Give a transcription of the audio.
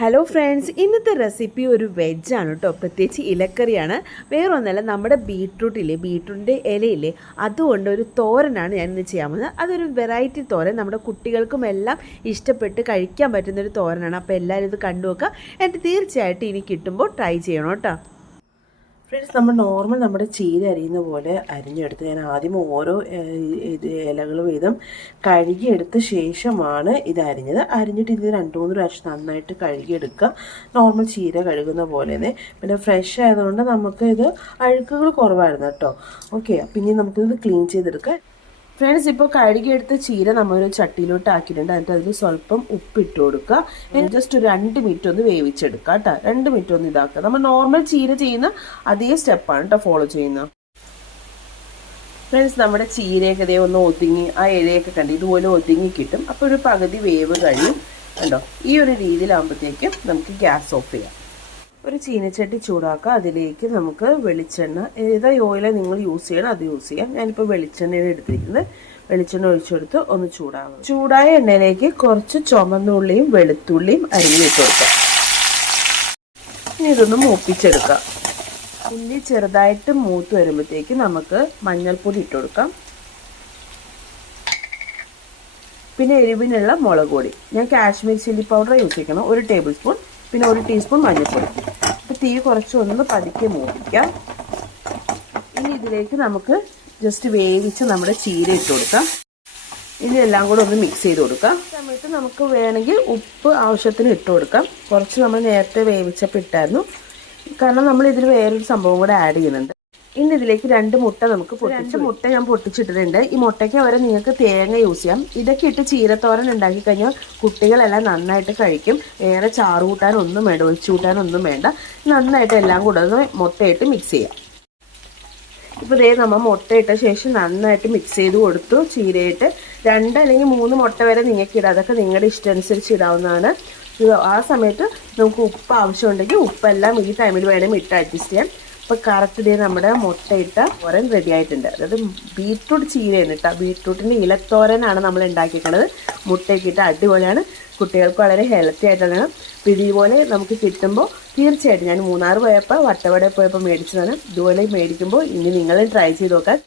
Hello friends, ഇന്നത്തെ recipe ഒരു വെജാണ് കേട്ടോ. പ്രത്യേകിച്ച് ഇലക്കറിയാണ്. വേറൊന്നല്ല, നമ്മുടെ ബീട്രൂട്ടിൻ്റെ ഇലയില്ലേ, അതുകൊണ്ട് ഒരു തോരനാണ് ഞാൻ ഇന്ന് ചെയ്യാൻ പോകുന്നത്. അതൊരു വെറൈറ്റി തോരൻ, നമ്മുടെ കുട്ടികൾക്കും എല്ലാം ഇഷ്ടപ്പെട്ട് കഴിക്കാൻ പറ്റുന്നൊരു തോരനാണ്. അപ്പോൾ എല്ലാവരും ഇത് കണ്ടു നോക്കുക. എന്നിട്ട് തീർച്ചയായിട്ടും ഇനി കിട്ടുമ്പോൾ ട്രൈ ചെയ്യണം കേട്ടോ. ഫ്രണ്ട്സ്, നമ്മൾ നമ്മുടെ ചീര അരിയുന്ന പോലെ അരിഞ്ഞെടുത്ത് ഞാൻ ആദ്യം ഓരോ ഇലകൾ വീതം കഴുകിയെടുത്ത ശേഷമാണ് ഇത് അരിഞ്ഞിട്ട് ഇത് 2-3 പ്രാവശ്യം നന്നായിട്ട് കഴുകിയെടുക്കുക. നോർമൽ ചീര കഴുകുന്ന പോലെ തന്നെ. പിന്നെ ഫ്രഷ് ആയതുകൊണ്ട് നമുക്ക് ഇത് അഴുക്കുകൾ കുറവായിരുന്നു കേട്ടോ. ഓക്കെ, പിന്നെ നമുക്കിത് ക്ലീൻ ചെയ്തെടുക്കാം. ഫ്രണ്ട്സ്, ഇപ്പോൾ കഴുകിയെടുത്ത ചീര നമ്മളൊരു ചട്ടിയിലോട്ട് ആക്കിയിട്ടുണ്ട്. എന്നിട്ട് അതിൽ സ്വല്പം ഉപ്പിട്ട് കൊടുക്കുക. ജസ്റ്റ് ഒരു 2 മിനിറ്റ് ഒന്ന് വേവിച്ചെടുക്കുക കേട്ടോ. 2 മിനിറ്റ് ഒന്ന് ഇതാക്കുക. നമ്മൾ നോർമൽ ചീര ചെയ്യുന്ന അതേ സ്റ്റെപ്പാണ് കേട്ടോ ഫോളോ ചെയ്യുന്നത്. ഫ്രണ്ട്സ്, നമ്മുടെ ചീരയൊക്കെ ഇതേ ഒന്ന് ഒതുങ്ങി, ആ ഇലയൊക്കെ കണ്ട് ഇതുപോലെ ഒതുങ്ങി കിട്ടും. അപ്പോൾ ഒരു പകുതി വേവ് കഴിയും കണ്ടോ. ഈ ഒരു രീതിയിലാകുമ്പോഴത്തേക്കും നമുക്ക് ഗ്യാസ് ഓഫ് ചെയ്യാം. ഒരു ചീനച്ചട്ടി ചൂടാക്കുക. അതിലേക്ക് നമുക്ക് വെളിച്ചെണ്ണ, ഏതാ ഓയിൽ നിങ്ങൾ യൂസ് ചെയ്യണം അത് യൂസ് ചെയ്യാം. ഞാനിപ്പോൾ വെളിച്ചെണ്ണയാണ് എടുത്തിരിക്കുന്നത്. വെളിച്ചെണ്ണ ഒഴിച്ചെടുത്ത് ഒന്ന് ചൂടാകും. ചൂടായ എണ്ണയിലേക്ക് കുറച്ച് ചുമന്നുള്ളിയും വെളുത്തുള്ളിയും അരിഞ്ഞിട്ട് കൊടുക്കാം. ഇനി ഇതൊന്ന് മൂപ്പിച്ചെടുക്കാം. ഉള്ളി ചെറുതായിട്ട് മൂത്ത് വരുമ്പോഴത്തേക്ക് നമുക്ക് മഞ്ഞൾപ്പൊടി ഇട്ട് കൊടുക്കാം. പിന്നെ എരിവിനുള്ള മുളക് പൊടി, ഞാൻ കാശ്മീർ ചില്ലി പൗഡർ യൂസ് ചെയ്യണം, 1 ടേബിൾ സ്പൂൺ. പിന്നെ 1 ടീസ്പൂൺ മഞ്ഞൾപ്പൊടി. അപ്പോൾ തീ കുറച്ചൊന്ന് പതുക്കെ മൂപ്പിക്കാം. ഇനി ഇതിലേക്ക് നമുക്ക് ജസ്റ്റ് വേവിച്ച് നമ്മുടെ ചീര ഇട്ട് കൊടുക്കാം. ഇനി എല്ലാം കൂടെ ഒന്ന് മിക്സ് ചെയ്ത് കൊടുക്കാം. ഈ സമയത്ത് നമുക്ക് വേണമെങ്കിൽ ഉപ്പ് ആവശ്യത്തിന് ഇട്ട് കൊടുക്കാം. കുറച്ച് നമ്മൾ നേരത്തെ വേവിച്ചപ്പോൾ ഇട്ടായിരുന്നു, കാരണം നമ്മൾ ഇതിൽ വേറൊരു സംഭവം കൂടെ ആഡ് ചെയ്യുന്നുണ്ട്. ഇനി ഇതിലേക്ക് 2 മുട്ട നമുക്ക് 2 മുട്ട ഞാൻ പൊട്ടിച്ചിട്ടിട്ടുണ്ട്. ഈ മുട്ടയ്ക്ക് വരെ നിങ്ങൾക്ക് തേങ്ങ യൂസ് ചെയ്യാം. ഇതൊക്കെ ഇട്ട് ചീരത്തോരൻ ഉണ്ടാക്കി കഴിഞ്ഞാൽ കുട്ടികളെല്ലാം നന്നായിട്ട് കഴിക്കും. വേറെ ചാറ് കൂട്ടാനൊന്നും വേണ്ട, ഒഴിച്ചു കൂട്ടാനൊന്നും വേണ്ട. നന്നായിട്ട് എല്ലാം കൂടെ ഒന്ന് മുട്ടയിട്ട് മിക്സ് ചെയ്യാം. ഇപ്പോൾ ഇതേ നമ്മൾ മുട്ടയിട്ട ശേഷം നന്നായിട്ട് മിക്സ് ചെയ്ത് കൊടുത്തു. ചീരയിട്ട് 2 അല്ലെങ്കിൽ 3 മുട്ട വരെ നിങ്ങൾക്ക് ഇടാം. അതൊക്കെ നിങ്ങളുടെ ഇഷ്ടം അനുസരിച്ച് ഇടാവുന്നതാണ്. ആ സമയത്ത് നമുക്ക് ഉപ്പ് ആവശ്യമുണ്ടെങ്കിൽ ഉപ്പെല്ലാം ഈ ടൈമിൽ വേണമെങ്കിൽ ഇട്ട് അഡ്ജസ്റ്റ് ചെയ്യാം. അപ്പോൾ കറക്റ്റ് ഡേ നമ്മുടെ മുട്ടയിട്ട തോരൻ റെഡി ആയിട്ടുണ്ട്. അതായത് ബീട്രൂട്ട് ചീരയാണ് കേട്ടോ. ബീട്രൂട്ടിൻ്റെ ഇലത്തോരനാണ് നമ്മൾ ഉണ്ടാക്കിയിരിക്കുന്നത്. മുട്ടയൊക്കെ ഇട്ട് അടിപൊളിയാണ്. കുട്ടികൾക്ക് വളരെ ഹെൽത്തി ആയിട്ടുള്ളതാണ്. അപ്പോൾ ഇതുപോലെ നമുക്ക് കിട്ടുമ്പോൾ തീർച്ചയായിട്ടും, ഞാൻ മൂന്നാർ പോയപ്പോൾ വട്ടവട പോയപ്പോൾ മേടിച്ചതാണ്. ഇതുപോലെ മേടിക്കുമ്പോൾ ഇനി നിങ്ങൾ ട്രൈ ചെയ്ത് നോക്കാം.